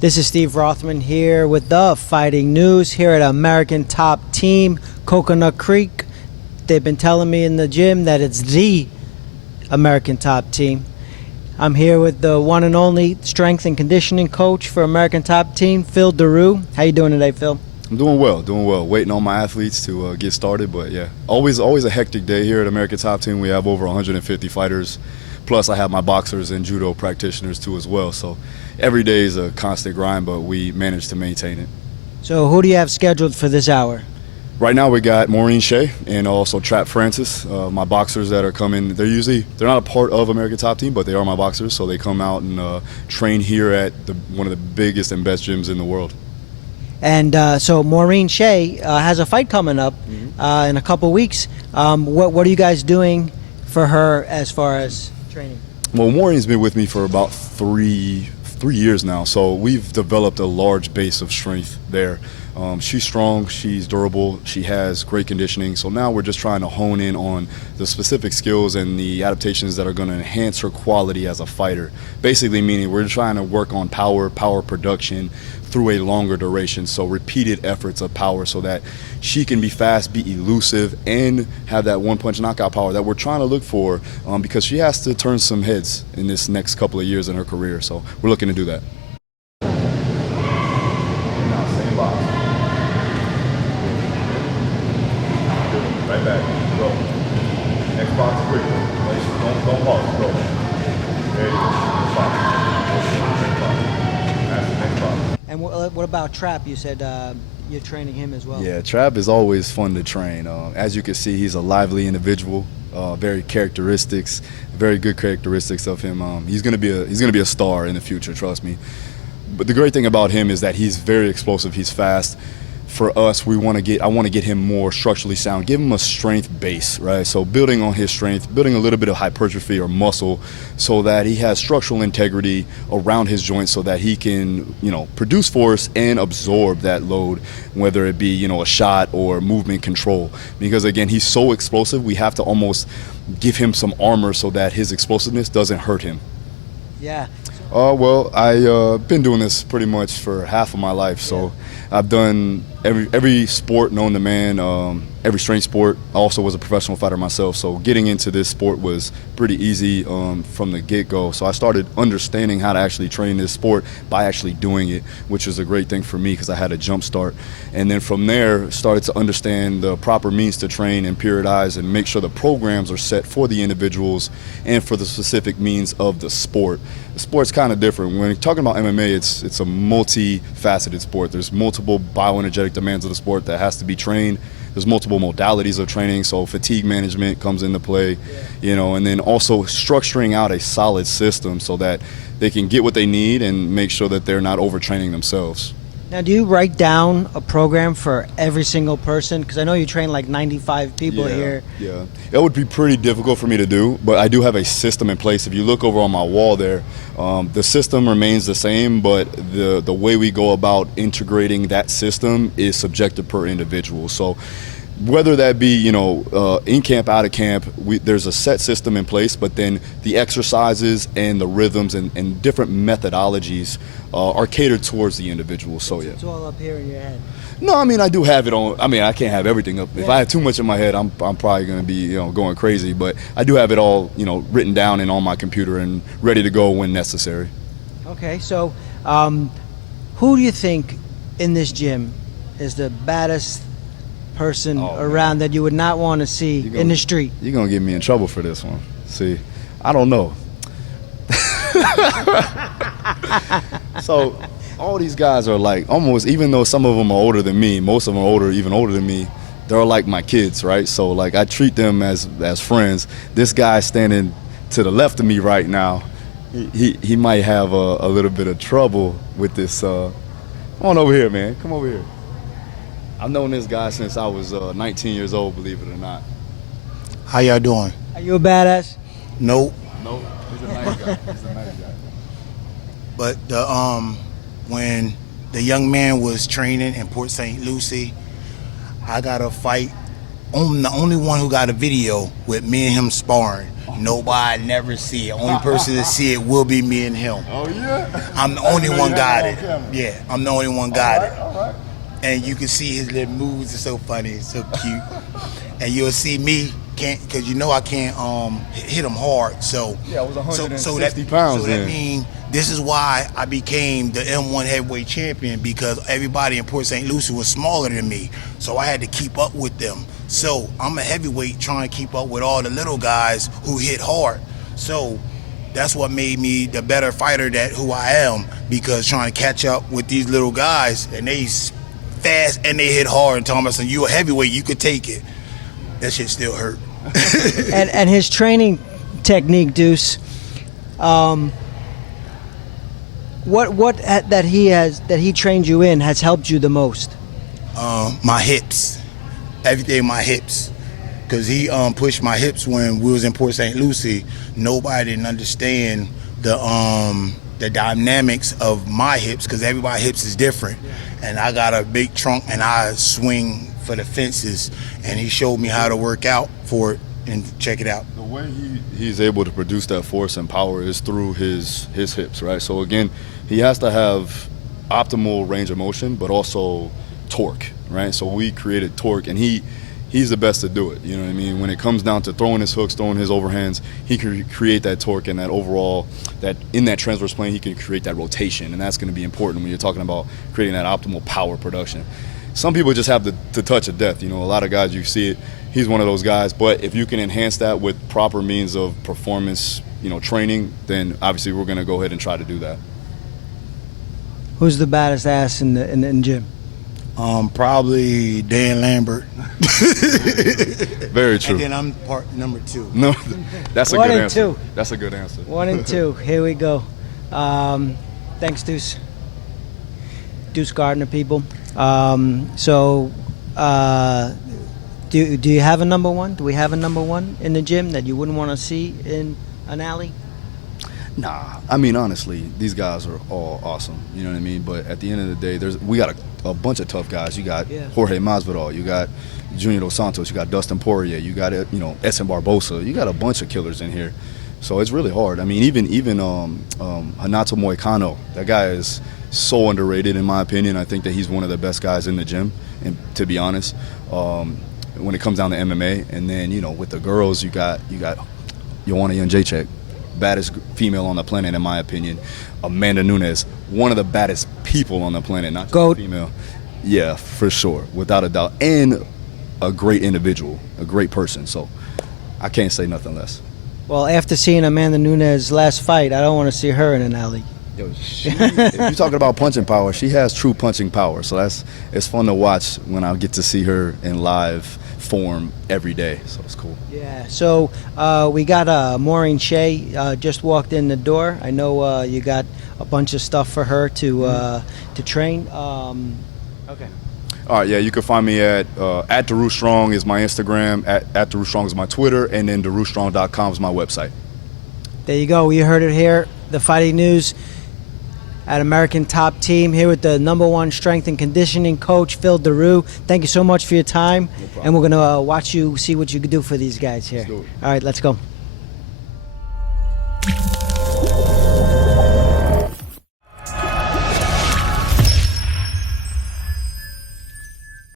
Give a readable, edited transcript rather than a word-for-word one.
This is Steve Rothman here with the Fighting News here at American Top Team, Coconut Creek. They've been telling me in the gym that it's the American Top Team. I'm here with the one and only strength and conditioning coach for American Top Team, Phil Daru. How you doing today, Phil? I'm doing well, Waiting on my athletes to get started, but yeah, always a hectic day here at American Top Team. We have over 150 fighters, plus I have my boxers and judo practitioners too as well. So every day is a constant grind, but we manage to maintain it. So who do you have scheduled for this hour? Right now we got Maureen Shea and also Trap Francis, my boxers that are coming. They're not a part of American Top Team, but they are my boxers, so they come out and train here at one of the biggest and best gyms in the world. And so Maureen Shea has a fight coming up in a couple weeks. What are you guys doing for her as far as training? Well, Maureen's been with me for about three years now, so we've developed a large base of strength there. She's strong, she's durable, she has great conditioning, so now we're just trying to hone in on the specific skills and the adaptations that are going to enhance her quality as a fighter. Basically meaning we're trying to work on power production through a longer duration, so repeated efforts of power so that she can be fast, be elusive, and have that one-punch knockout power that we're trying to look for, because she has to turn some heads in this next couple of years in her career, so we're looking to do that. Now, same box. Right back, go. Next box, quick. Don't pause, go. There you go. Next box. Next box. That's the next box. And what about Trap? You said you're training him as well. Yeah, Trap is always fun to train. As you can see, he's a lively individual. Very good characteristics of him. He's gonna be a star in the future, trust me. But the great thing about him is that he's very explosive. He's fast. For us, I want to get him more structurally sound, give him a strength base, right? So building on his strength, building a little bit of hypertrophy or muscle so that he has structural integrity around his joints so that he can, produce force and absorb that load, whether it be, a shot or movement control. Because again, he's so explosive, we have to almost give him some armor so that his explosiveness doesn't hurt him. Yeah. Well, I've been doing this pretty much for half of my life, so I've done every sport known to man, every strength sport. I also was a professional fighter myself, so getting into this sport was pretty easy from the get-go. So I started understanding how to actually train this sport by actually doing it, which was a great thing for me because I had a jump start. And then from there, started to understand the proper means to train and periodize and make sure the programs are set for the individuals and for the specific means of the sport. The sport's kind of different. When you're talking about MMA, it's a multi-faceted sport. There's multiple bioenergetic demands of the sport that has to be trained. There's multiple modalities of training, so fatigue management comes into play, and then also structuring out a solid system so that they can get what they need and make sure that they're not overtraining themselves. Now, do you write down a program for every single person? Because I know you train like 95 people here. Yeah, it would be pretty difficult for me to do, but I do have a system in place. If you look over on my wall there, the system remains the same, but the way we go about integrating that system is subjective per individual. So whether that be, in camp, out of camp, there's a set system in place, but then the exercises and the rhythms and different methodologies are catered towards the individual. So yeah. It's all up here in your head. No, I do have it on. I can't have everything up. If I have too much in my head, I'm probably going to be, going crazy. But I do have it all, written down and on my computer and ready to go when necessary. Okay, so who do you think in this gym is the baddest person around that you would not want to see in the street? You're going to get me in trouble for this one. See, I don't know. So all these guys are like almost, even though some of them are older than me, most of them are even older than me, they're like my kids, right? So like I treat them as friends. This guy standing to the left of me right now, he might have a little bit of trouble with this. Come on over here, man. Come over here. I've known this guy since I was 19 years old, believe it or not. How y'all doing? Are you a badass? Nope. Nope. He's a nice guy. He's a nice guy. But when the young man was training in Port St. Lucie, I got a fight. I'm the only one who got a video with me and him sparring. Nobody never see it. Only person to see it will be me and him. Oh yeah. I'm the only one got it. Camera. Yeah, I'm the only one got it. All right. And you can see his little moves are so funny, it's so cute. And you'll see me because I can't hit him hard. So Yeah, it was 160 that, pounds. So that means this is why I became the M1 heavyweight champion, because everybody in Port St. Lucie was smaller than me. So I had to keep up with them. So I'm a heavyweight trying to keep up with all the little guys who hit hard. So that's what made me the better fighter who I am, because trying to catch up with these little guys, and they fast and they hit hard, and talking about something, you a heavyweight, you could take it. That shit still hurt. And his training technique, Deuce. What that he trained you in has helped you the most? My hips, everything. My hips, because he pushed my hips when we was in Port St. Lucie. Nobody didn't understand the dynamics of my hips, because everybody's hips is different. And I got a big trunk and I swing for the fences, and he showed me how to work out for it. And check it out. The way he's able to produce that force and power is through his hips, right? So again, he has to have optimal range of motion, but also torque, right? So we created torque, and he's the best to do it. You know what I mean? When it comes down to throwing his hooks, throwing his overhands, he can create that torque and that overall, that in that transverse plane, he can create that rotation, and that's going to be important when you're talking about creating that optimal power production. Some people just have the touch of death. A lot of guys, you see it. He's one of those guys. But if you can enhance that with proper means of performance, training, then obviously we're going to go ahead and try to do that. Who's the baddest ass in the gym? Probably Dan Lambert. Very true. And then I'm part number 2. No, that's a One good and answer. two. That's a good answer. 1 and 2. Here we go. Thanks, Deuce. Deuce Gardner, people. Do you have a number one? Do we have a number one in the gym that you wouldn't want to see in an alley? Nah, I mean, honestly, these guys are all awesome. You know what I mean? But at the end of the day, we got a bunch of tough guys. You got Jorge Masvidal, you got Junior Dos Santos, you got Dustin Poirier, you got Edson Barbosa. You got a bunch of killers in here. So it's really hard. I mean, even Renato Moicano, that guy is so underrated in my opinion. I think that he's one of the best guys in the gym, and to be honest, when it comes down to MMA. And then with the girls, you got Joanna Jędrzejczyk, baddest female on the planet in my opinion. Amanda Nunes, one of the baddest people on the planet, not just female. Yeah, for sure, without a doubt, and a great individual, a great person. So I can't say nothing less. Well, after seeing Amanda Nunes' last fight, I don't want to see her in an alley. Yo, if you're talking about punching power, she has true punching power. So it's fun to watch when I get to see her in live form every day. So it's cool. Yeah. So we got Maureen Shea just walked in the door. I know you got a bunch of stuff for her to train. Okay. All right, yeah, you can find me at Daru Strong is my Instagram, at Daru Strong is my Twitter, and then DaruStrong.com is my website. There you go. You heard it here. The Fighting News at American Top Team, here with the #1 strength and conditioning coach, Phil Daru. Thank you so much for your time. No problem. And we're going to watch you, see what you can do for these guys here. Let's do it. All right, let's go.